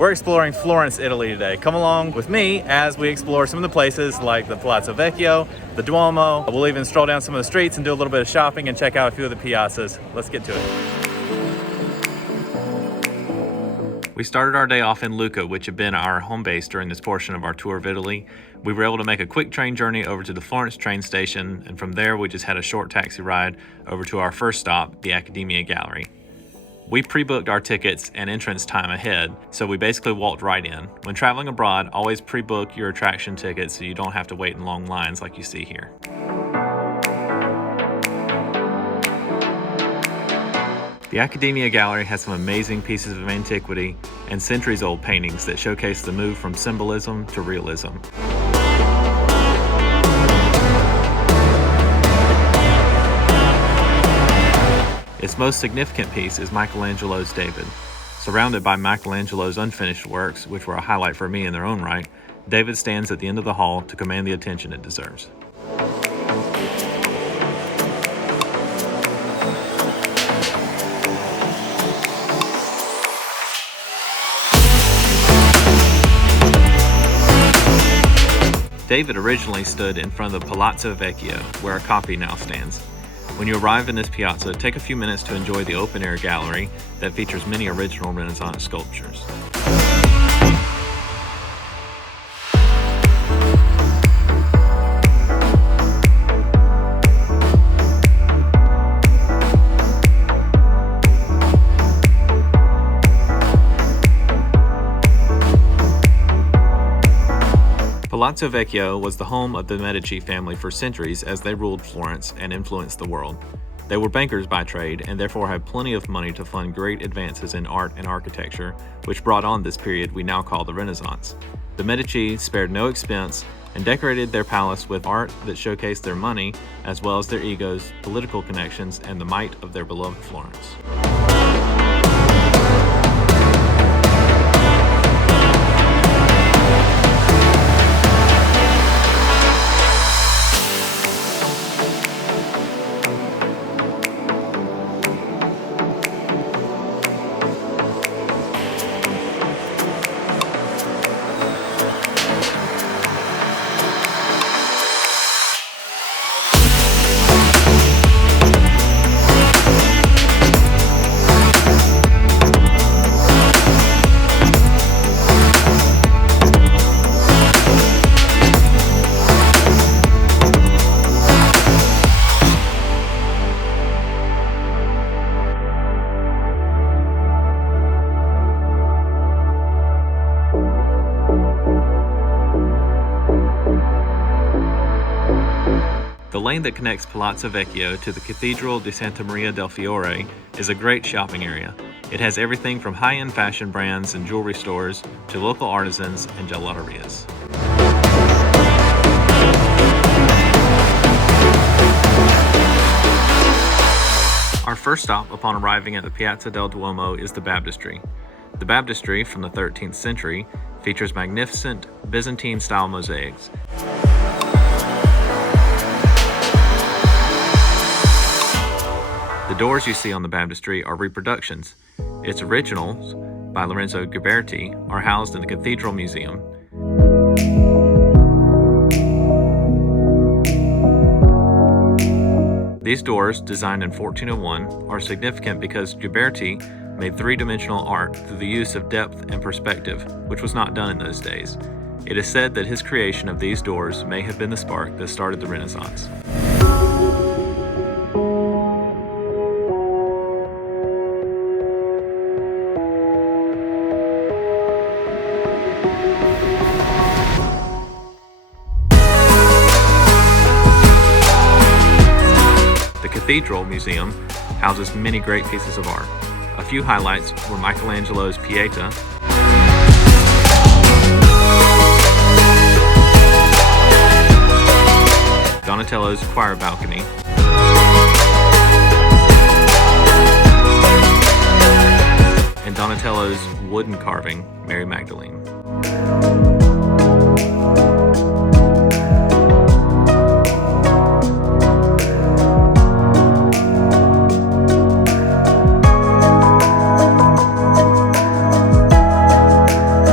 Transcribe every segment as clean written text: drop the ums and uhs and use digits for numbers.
We're exploring Florence, Italy today. Come along with me as we explore some of the places like the Palazzo Vecchio, the Duomo. We'll even stroll down some of the streets and do a little bit of shopping and check out a few of the piazzas. Let's get to it. We started our day off in Lucca, which had been our home base during this portion of our tour of Italy. We were able to make a quick train journey over to the Florence train station, and from there we just had a short taxi ride over to our first stop, the Accademia Gallery. We pre-booked our tickets and entrance time ahead, so we basically walked right in. When traveling abroad, always pre-book your attraction tickets so you don't have to wait in long lines like you see here. The Accademia Gallery has some amazing pieces of antiquity and centuries-old paintings that showcase the move from symbolism to realism. Its most significant piece is Michelangelo's David. Surrounded by Michelangelo's unfinished works, which were a highlight for me in their own right, David stands at the end of the hall to command the attention it deserves. David originally stood in front of the Palazzo Vecchio, where a copy now stands. When you arrive in this piazza, take a few minutes to enjoy the open-air gallery that features many original Renaissance sculptures. Palazzo Vecchio was the home of the Medici family for centuries as they ruled Florence and influenced the world. They were bankers by trade and therefore had plenty of money to fund great advances in art and architecture, which brought on this period we now call the Renaissance. The Medici spared no expense and decorated their palace with art that showcased their money, as well as their egos, political connections, and the might of their beloved Florence. The lane that connects Palazzo Vecchio to the Cathedral di Santa Maria del Fiore is a great shopping area. It has everything from high-end fashion brands and jewelry stores to local artisans and gelaterias. Our first stop upon arriving at the Piazza del Duomo is the Baptistery. The Baptistery, from the 13th century, features magnificent Byzantine-style mosaics. The doors you see on the Baptistery are reproductions. Its originals, by Lorenzo Ghiberti, are housed in the Cathedral Museum. These doors, designed in 1401, are significant because Ghiberti made three-dimensional art through the use of depth and perspective, which was not done in those days. It is said that his creation of these doors may have been the spark that started the Renaissance. The Cathedral Museum houses many great pieces of art. A few highlights were Michelangelo's Pieta, Donatello's choir balcony, and Donatello's wooden carving, Mary Magdalene.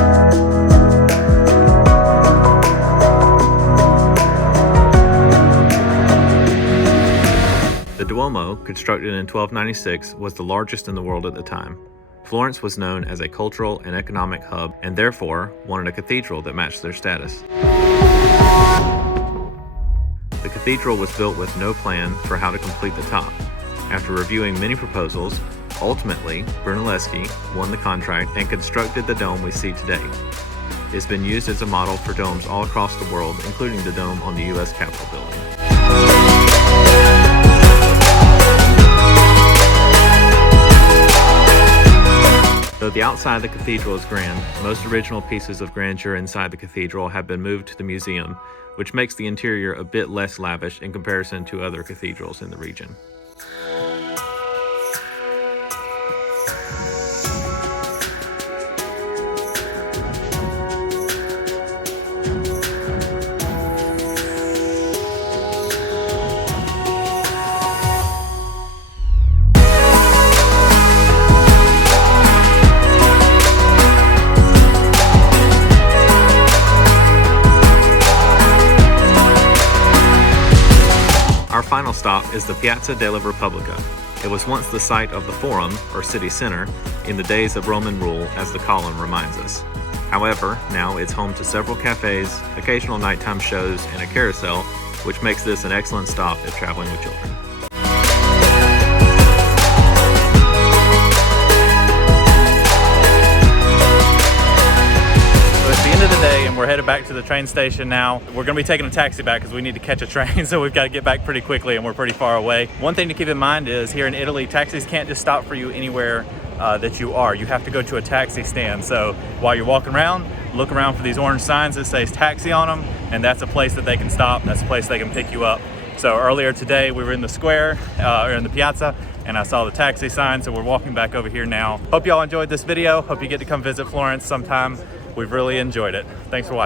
Duomo, constructed in 1296, was the largest in the world at the time. Florence was known as a cultural and economic hub and therefore wanted a cathedral that matched their status. The cathedral was built with no plan for how to complete the top. After reviewing many proposals, ultimately, Brunelleschi won the contract and constructed the dome we see today. It's been used as a model for domes all across the world, including the dome on the U.S. Capitol building. Though the outside of the cathedral is grand, most original pieces of grandeur inside the cathedral have been moved to the museum, which makes the interior a bit less lavish in comparison to other cathedrals in the region. Our final stop is the Piazza della Repubblica. It was once the site of the Forum, or city center, in the days of Roman rule, as the column reminds us. However, now it's home to several cafes, occasional nighttime shows, and a carousel, which makes this an excellent stop if traveling with children. End of the day and we're headed back to the train station now. We're going to be taking a taxi back because we need to catch a train, so we've got to get back pretty quickly and we're pretty far away. One thing to keep in mind is here in Italy, taxis can't just stop for you anywhere that you are. You have to go to a taxi stand. So while you're walking around, look around for these orange signs that says taxi on them, and that's a place that they can stop. That's a place they can pick you up. So earlier today we were in the square, or in the piazza, and I saw the taxi sign, so we're walking back over here now. Hope y'all enjoyed this video. Hope you get to come visit Florence sometime. We've really enjoyed it. Thanks for watching.